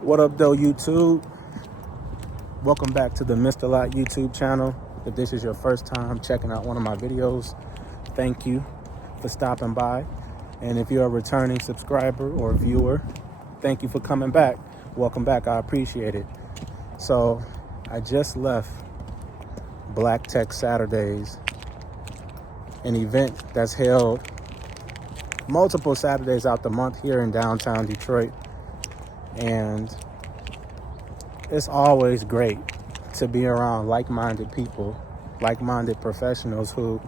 What up though, YouTube? Welcome back to the Mr. Lot YouTube channel. If this is your first time checking out one of my videos, thank you for stopping by. And if you're a returning subscriber or viewer, thank you for coming back. Welcome back, I appreciate it. So I just left Black Tech Saturdays, an event that's held multiple Saturdays out the month here in downtown Detroit. And it's always great to be around like-minded people, like-minded professionals who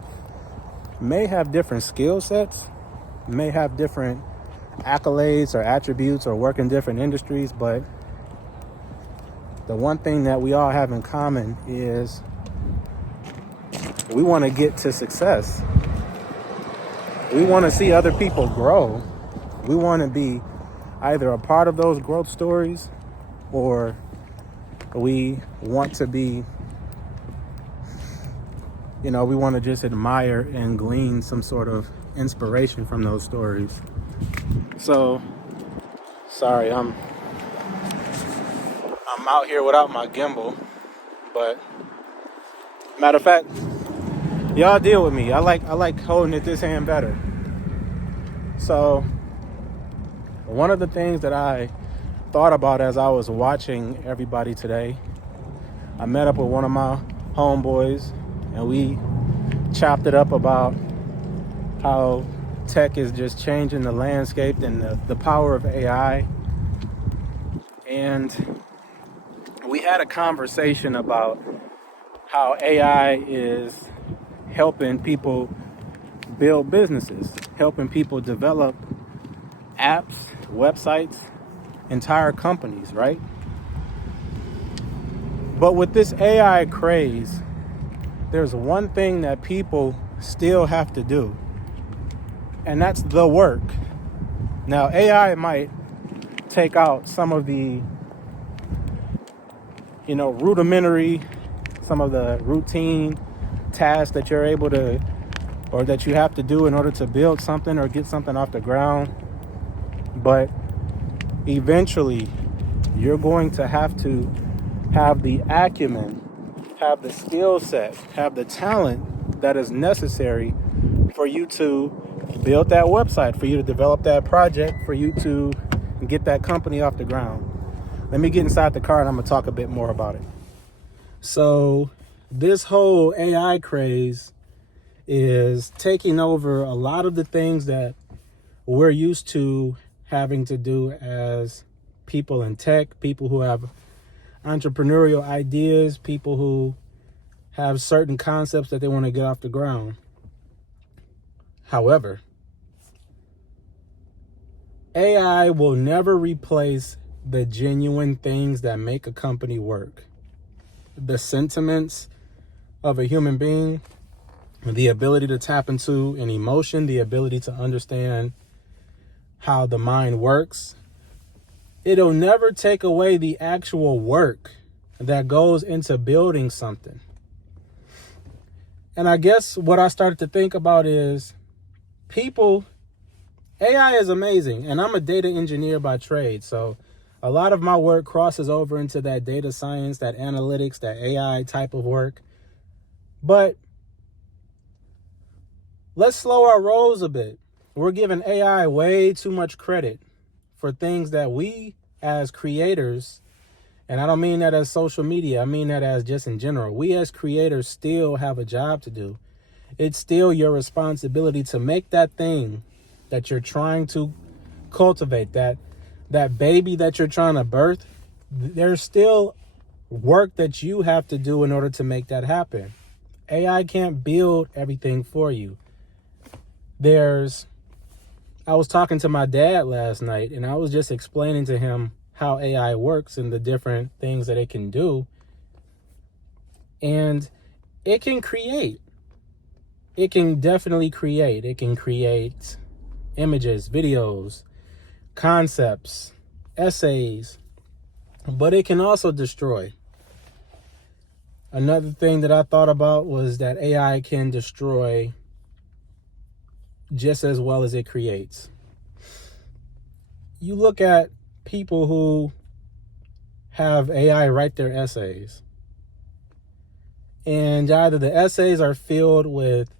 may have different skill sets, may have different accolades or attributes or work in different industries, but the one thing that we all have in common is we want to get to success. We want to see other people grow. We want to be either a part of those growth stories, or we want to be, we want to just admire and glean some sort of inspiration from those stories. So, sorry, I'm out here without my gimbal, but matter of fact, y'all deal with me. I like holding it this hand better. So, one of the things that I thought about as I was watching everybody today, I met up with one of my homeboys and we chopped it up about how tech is just changing the landscape and the power of AI. And we had a conversation about how AI is helping people build businesses, helping people develop apps, websites, entire companies, right? But with this AI craze, there's one thing that people still have to do, and that's the work. Now, AI might take out some of the, rudimentary, some of the routine tasks that you're able to, or that you have to do in order to build something or get something off the ground. But eventually, you're going to have the acumen, have the skill set, have the talent that is necessary for you to build that website, for you to develop that project, for you to get that company off the ground. Let me get inside the car and I'm going to talk a bit more about it. So this whole AI craze is taking over a lot of the things that we're used to having to do as people in tech, people who have entrepreneurial ideas, people who have certain concepts that they want to get off the ground. However, AI will never replace the genuine things that make a company work. The sentiments of a human being, the ability to tap into an emotion, the ability to understand how the mind works. It'll never take away the actual work that goes into building something. And I guess what I started to think about is AI is amazing, and I'm a data engineer by trade. So a lot of my work crosses over into that data science, that analytics, that AI type of work. But let's slow our rolls a bit. We're giving AI way too much credit for things that we as creators, and I don't mean that as social media, I mean that as just in general, we as creators still have a job to do. It's still your responsibility to make that thing that you're trying to cultivate, that baby that you're trying to birth. There's still work that you have to do in order to make that happen. AI can't build everything for you. I was talking to my dad last night and I was just explaining to him how AI works and the different things that it can do. And it can create. It can definitely create. It can create images, videos, concepts, essays, but it can also destroy. Another thing that I thought about was that AI can destroy just as well as it creates. You look at people who have AI write their essays. And either the essays are filled with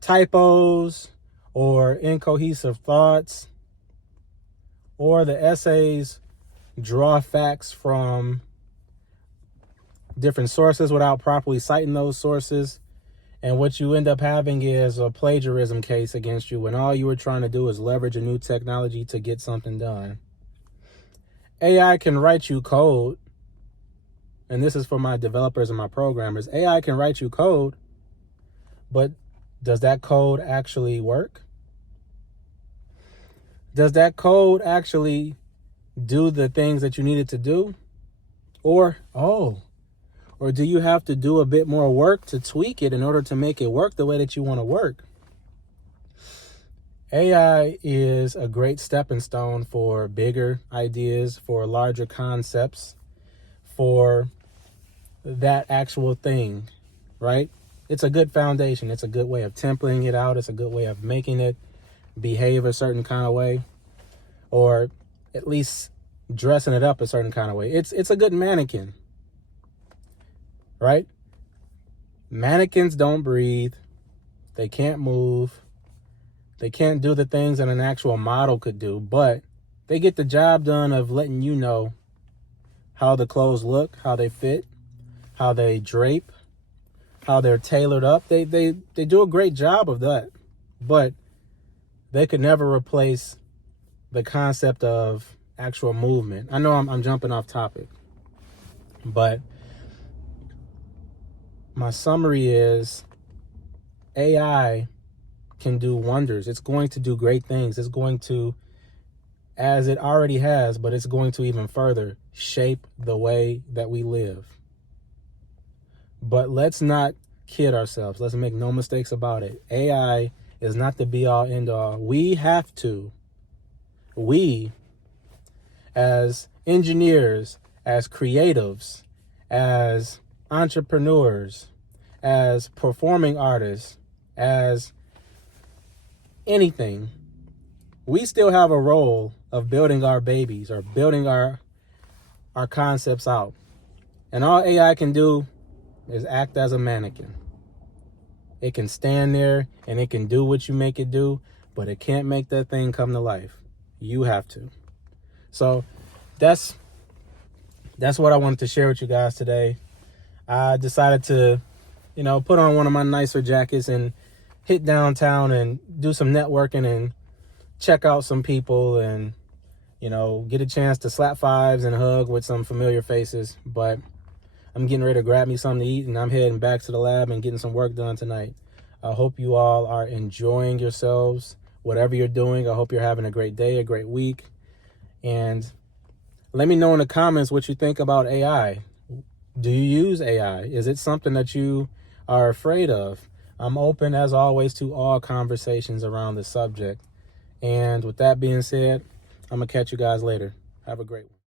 typos or incohesive thoughts, or the essays draw facts from different sources without properly citing those sources. And what you end up having is a plagiarism case against you when all you were trying to do is leverage a new technology to get something done. AI can write you code, and this is for my developers and my programmers. AI can write you code, but does that code actually work? Does that code actually do the things that you need it to do? Or do you have to do a bit more work to tweak it in order to make it work the way that you want to work? AI is a great stepping stone for bigger ideas, for larger concepts, for that actual thing, right? It's a good foundation. It's a good way of templating it out. It's a good way of making it behave a certain kind of way, or at least dressing it up a certain kind of way. It's a good mannequin, right? Mannequins don't breathe. They can't move. They can't do the things that an actual model could do, but they get the job done of letting you know how the clothes look, how they fit, how they drape, how they're tailored up. They do a great job of that, but they could never replace the concept of actual movement. I know I'm jumping off topic, but my summary is AI can do wonders. It's going to do great things. It's going to, as it already has, but it's going to even further shape the way that we live. But let's not kid ourselves. Let's make no mistakes about it. AI is not the be all end all. We as engineers, as creatives, as entrepreneurs, as performing artists, as anything, we still have a role of building our babies or building our concepts out. And all AI can do is act as a mannequin. It can stand there and it can do what you make it do, but it can't make that thing come to life. You have to. So that's what I wanted to share with you guys today. I decided to, put on one of my nicer jackets and hit downtown and do some networking and check out some people and, get a chance to slap fives and hug with some familiar faces. But I'm getting ready to grab me something to eat, and I'm heading back to the lab and getting some work done tonight. I hope you all are enjoying yourselves, whatever you're doing. I hope you're having a great day, a great week. And let me know in the comments what you think about AI. Do you use AI? Is it something that you are afraid of? I'm open, as always, to all conversations around the subject. And with that being said, I'm going to catch you guys later. Have a great one.